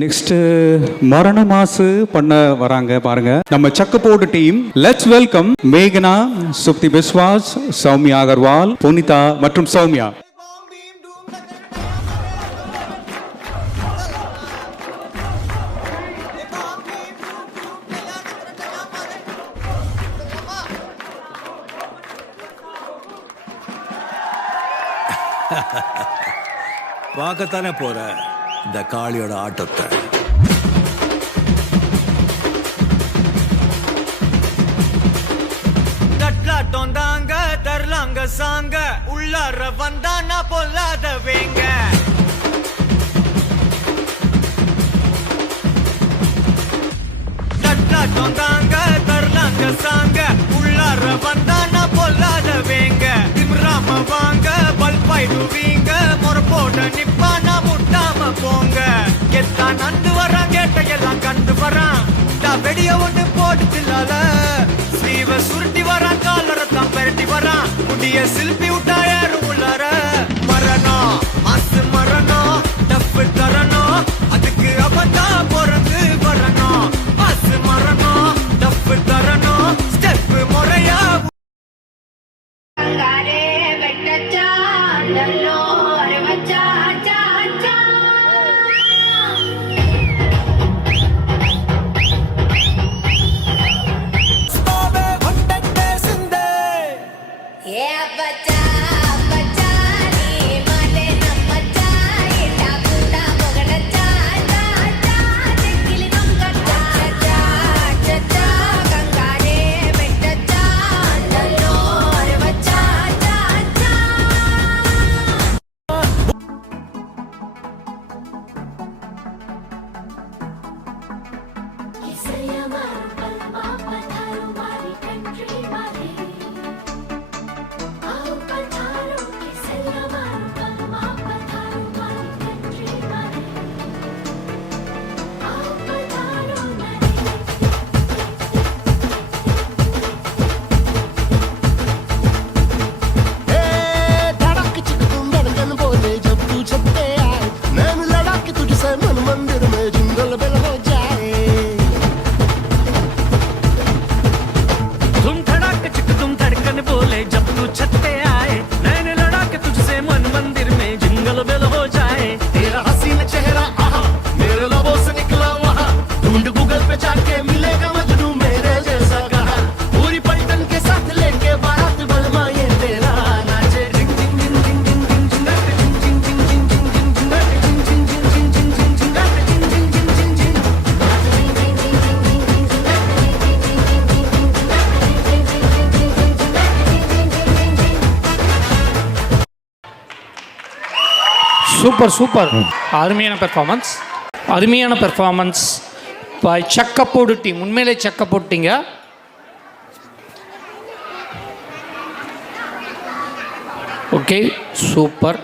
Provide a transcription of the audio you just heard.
Next மரண மாசு பண்ண வராங்க பாருங்க நம்ம சக்கப்போடு டீம். லெட்ஸ் வெல்கம் மேகனா, சுப்தி பிஸ்வாஸ், சௌமியா அகர்வால், புனிதா மற்றும் சௌமியா. பார்க்கத்தானே போற இந்த காளியோட ஆட்டத்தை. தட்லாட்டம் தாங்க தரலாங்க சாங்க உள்ளார வந்தானா பொல்லாத வேங்க. தட்லாட்டம் தாங்க தரலாங்க சாங்க உள்ளார வந்தானா பொல்லாத வேங்க. திம்ராம வாங்க பல்பாயிடுவீங்க முறப்போட நிப்பானா முட்டாம போங்க. கெத்தான் நந்து வரான் கேட்டையெல்லாம் கண்டு வரான் வெடிய ஒண்ணு போட்டுலால ஸ்லீவ சுருட்டி வரான் காலரத்தான் பெரட்டி வரான் முடிய சில்பி விட்டா யாரும் உள்ளார. மரணம் மாசு மரணம் டப்பு தரணும் அதுக்கு அவதான் பிறந்து வரணும். மாசு மரணம் டப்பு தரணும் ஸ்டெப் முறையா. சூப்பர் சூப்பர், அருமையான பெர்ஃபார்மன்ஸ் பை சக்கப்போடு டீம். உண்மையிலே சக்க போட்டீங்க. Okay super.